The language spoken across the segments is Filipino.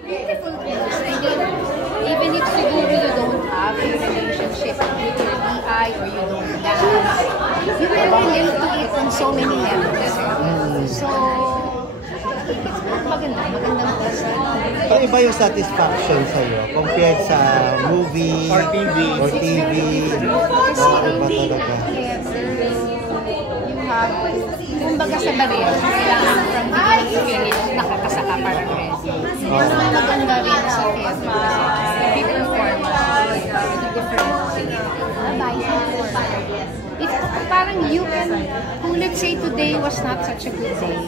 beautiful things. I mean, even if siguro you don't have a relationship with your DI or you don't dance, you can relate to it on so many levels. So, magandang person. So, iba yung satisfaction sa'yo compared sa movie or TV. Iba talaga. Kumbaga sa baril, kailangan from beginning to finish, nakakasaka para ready. Yun ang maganda rin sa theater. Every performance, different it's parang you can, kung let's say today was not such a good day,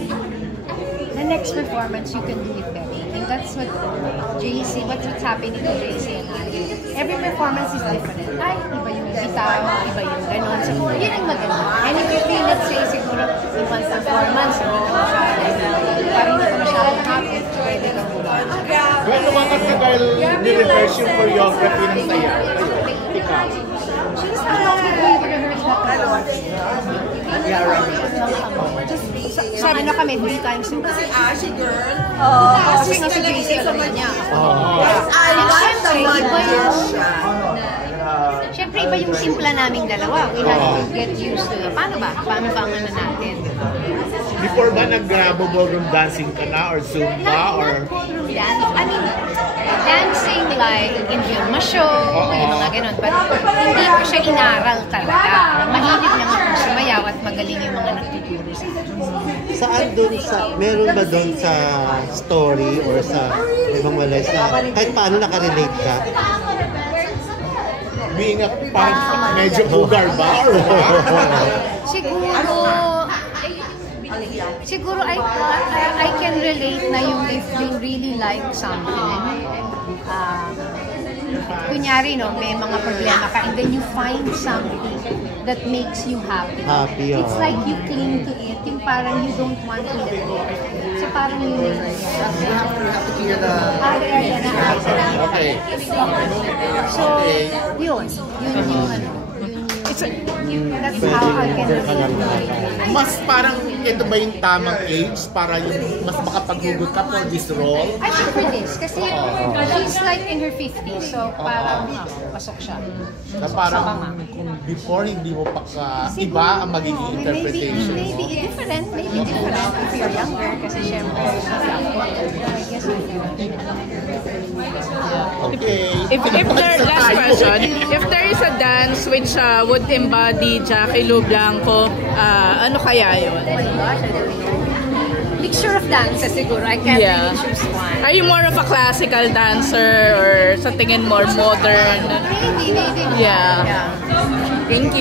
the next performance you can do it better. And that's what what's happening to JC and I. Every performance is different. Ay, iba yung bitaw, iba yung ganon. So, yun ang maganda. And if you feel, let's say, siguro, in one performance, parang hindi ko masyadong happy, pwede kang buwan. Well, lumakas na dahil ni-reverse yung choreography ng saya. Ikaw. She's not only going to rehearse that sabi na kami, 3 times yung Si Ashy girl. kasi nga si JC alam niya. Siyempre, iba yung simpla naming dalawa. We have to get used to it. Paano ba? Paano ba ang ano natin? Before ba nag-ballroom dancing ka na or Zumba or... Not ballroom dancing. I mean, dancing like in Vilma show, yung mga ganun. But hindi ko siya inaral talaga. Mahilig naman ako sumayaw at magaling yung mga nagtuturo sa akin. Saan doon meron ba doon sa story or sa ibang walay sa kahit paano nakarelate ka? Being a parang medyo bugar ba? Or Siguro I can relate na yung if you really like something. Kunyari, no, may mga problema ka and then you find something that makes you happy. It's like you cling to it, yung parang you don't want to let go. So parang yun yun. Okay. So, yun yung ano. That's how I can relate. Mas parang ito ba yung tamang age para yung mas makapaghugot ka for this role? I think for this, kasi she's like in her 50s, so parang pasok siya. Na parang kung before hindi mo pa iba ang magiging interpretation mo. Maybe different if you're younger, kasi syempre, Okay. If there, last question, if there is a dance which would embody Jackie Lou Blanco, ano kaya yun? Oh my gosh, I don't know. Mixture of dances siguro. I can't really choose one. Are you more of a classical dancer or sa tingin more modern? Maybe. Yeah. Thank you.